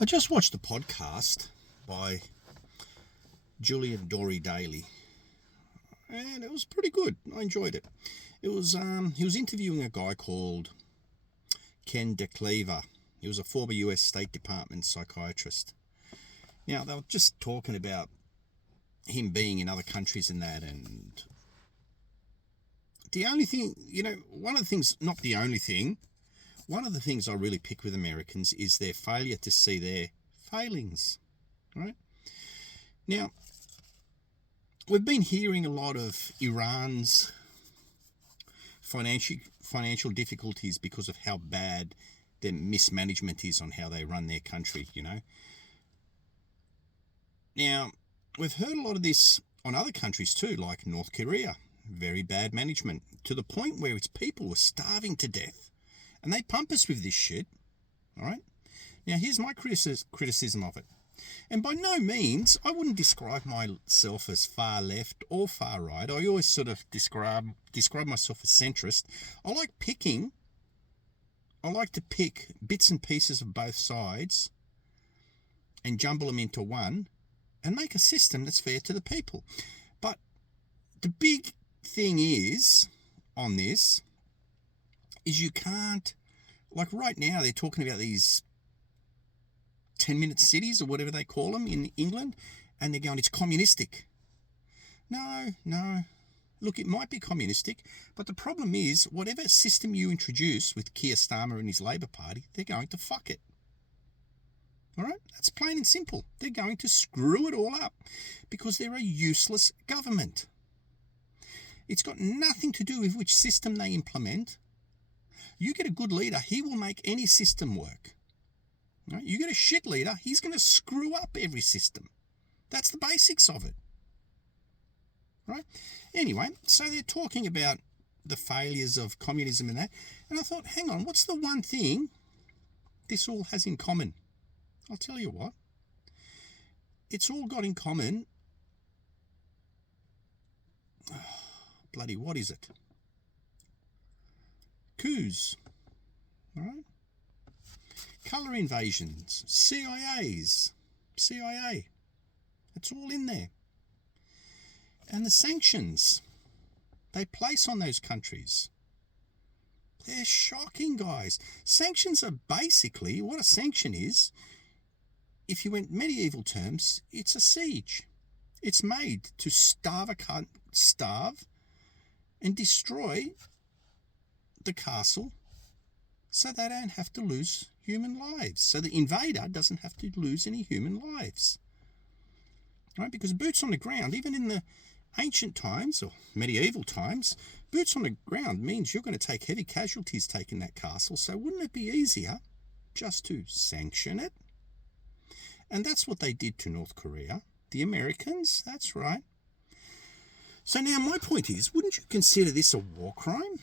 I just watched a podcast by Julian Dory Daly, and it was pretty good. I enjoyed it. It was he was interviewing a guy called Ken Dekleva. He was a former US State Department psychiatrist. Now, they were just talking about him being in other countries and that, and the only thing, one of the things, not the only thing, one of the things I really pick with Americans is their failure to see their failings, right? Now, we've been hearing a lot of Iran's financial difficulties because of how bad their mismanagement is on how they run their country, Now, we've heard a lot of this on other countries too, like North Korea. Very bad management, to the point where its people were starving to death. And they pump us with this shit, all right? Now, here's my criticism of it. And by no means, I wouldn't describe myself as far left or far right. I always sort of describe myself as centrist. I like to pick bits and pieces of both sides and jumble them into one and make a system that's fair to the people. But the big thing is, on this, is you can't, like right now they're talking about these 10-minute cities or whatever they call them in England, and they're going, it's communistic. No. Look, it might be communistic, but the problem is, whatever system you introduce with Keir Starmer and his Labour Party, they're going to fuck it. All right? That's plain and simple. They're going to screw it all up because they're a useless government. It's got nothing to do with which system they implement. You get a good leader, he will make any system work. Right? You get a shit leader, he's going to screw up every system. That's the basics of it. Right? Anyway, so they're talking about the failures of communism and that. And I thought, hang on, what's the one thing this all has in common? I'll tell you what. It's all got in common. Oh, bloody, what is it? Coups. All right? Colour invasions. CIA. It's all in there. And the sanctions they place on those countries, they're shocking, guys. Sanctions are basically, what a sanction is, if you went medieval terms, it's a siege. It's made to starve and destroy the castle so they don't have to lose human lives. So the invader doesn't have to lose any human lives. Right? Because boots on the ground, even in the ancient times or medieval times, boots on the ground means you're going to take heavy casualties taking that castle. So wouldn't it be easier just to sanction it? And that's what they did to North Korea. The Americans, that's right. So now my point is, wouldn't you consider this a war crime?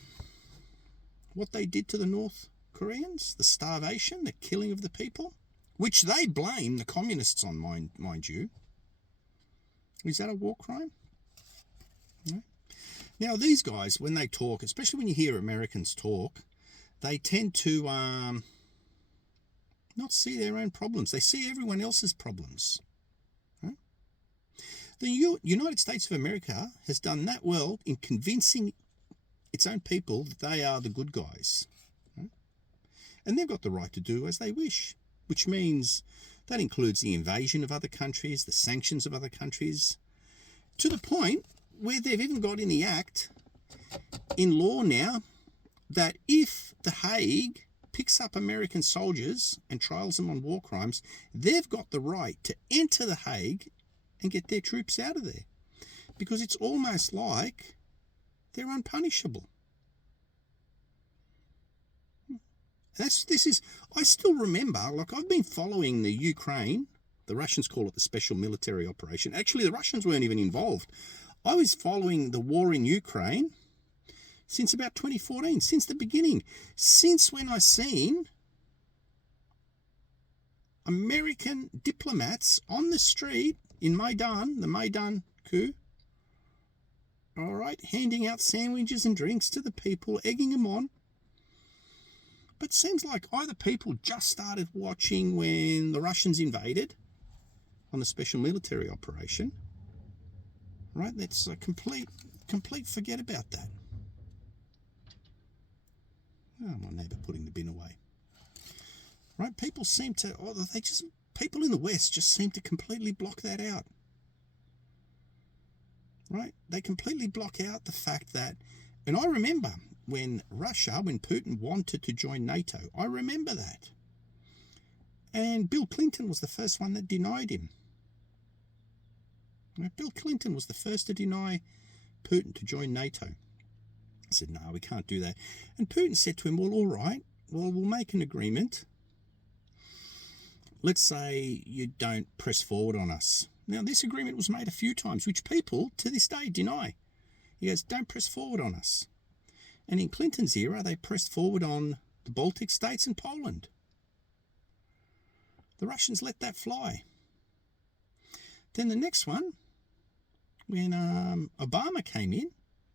What they did to the North Koreans, the starvation, the killing of the people, which they blame the communists on, mind you. Is that a war crime? No. Now, these guys, when they talk, especially when you hear Americans talk, they tend to not see their own problems. They see everyone else's problems. Right? The United States of America has done that well in convincing its own people that they are the good guys. Right? And they've got the right to do as they wish, which means that includes the invasion of other countries, the sanctions of other countries, to the point where they've even got in the act, in law now, that if The Hague picks up American soldiers and trials them on war crimes, they've got the right to enter The Hague and get their troops out of there. Because it's almost like they're unpunishable. I still remember, like I've been following the Ukraine, the Russians call it the special military operation. Actually, the Russians weren't even involved. I was following the war in Ukraine since about 2014, since the beginning. Since when I seen American diplomats on the street in Maidan, the Maidan coup, all right, handing out sandwiches and drinks to the people, egging them on. But it seems like either people just started watching when the Russians invaded on the special military operation, right? That's a complete forget about that. Oh, my neighbour putting the bin away. Right? People seem to, people in the West just seem to completely block that out. Right? They completely block out the fact that, and I remember when Putin wanted to join NATO, I remember that. And Bill Clinton was the first one that denied him. Right? Bill Clinton was the first to deny Putin to join NATO. I said, no, we can't do that. And Putin said to him, well, all right, well, we'll make an agreement. Let's say you don't press forward on us. Now, this agreement was made a few times, which people to this day deny. He goes, don't press forward on us. And in Clinton's era, they pressed forward on the Baltic states and Poland. The Russians let that fly. Then the next one, when Obama came in,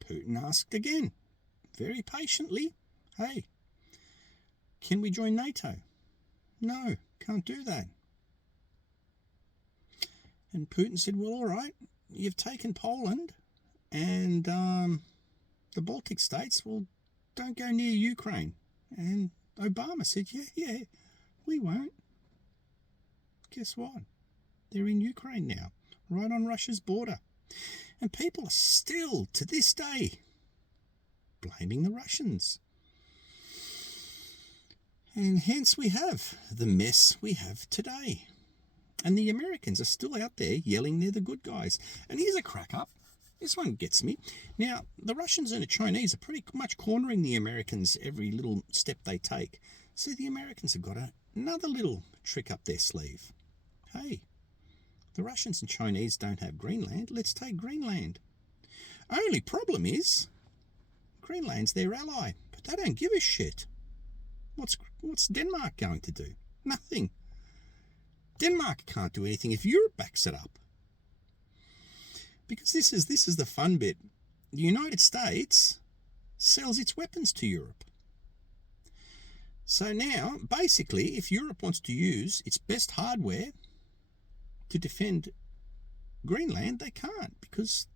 Putin asked again, very patiently, hey, can we join NATO? No, can't do that. And Putin said, well, all right, you've taken Poland and the Baltic states, well, don't go near Ukraine. And Obama said, yeah, we won't. Guess what? They're in Ukraine now, right on Russia's border. And people are still, to this day, blaming the Russians. And hence we have the mess we have today. And the Americans are still out there yelling they're the good guys. And here's a crack up. This one gets me. Now, the Russians and the Chinese are pretty much cornering the Americans every little step they take. So the Americans have got another little trick up their sleeve. Hey, the Russians and Chinese don't have Greenland. Let's take Greenland. Only problem is, Greenland's their ally, but they don't give a shit. What's Denmark going to do? Nothing. Denmark can't do anything if Europe backs it up. Because this is the fun bit. The United States sells its weapons to Europe. So now, basically, if Europe wants to use its best hardware to defend Greenland, they can't, because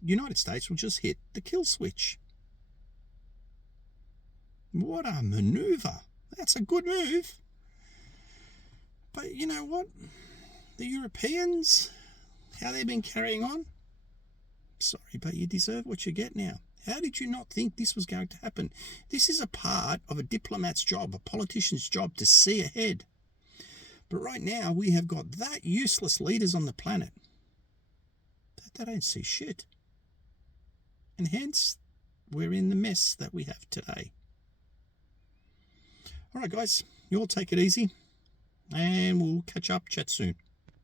the United States will just hit the kill switch. What a maneuver. That's a good move. But you know what? The Europeans, how they've been carrying on, sorry, but you deserve what you get now. How did you not think this was going to happen? This is a part of a diplomat's job, a politician's job, to see ahead. But right now, we have got that useless leaders on the planet that they don't see shit. And hence, we're in the mess that we have today. All right, guys, you all take it easy, and we'll catch up, chat soon.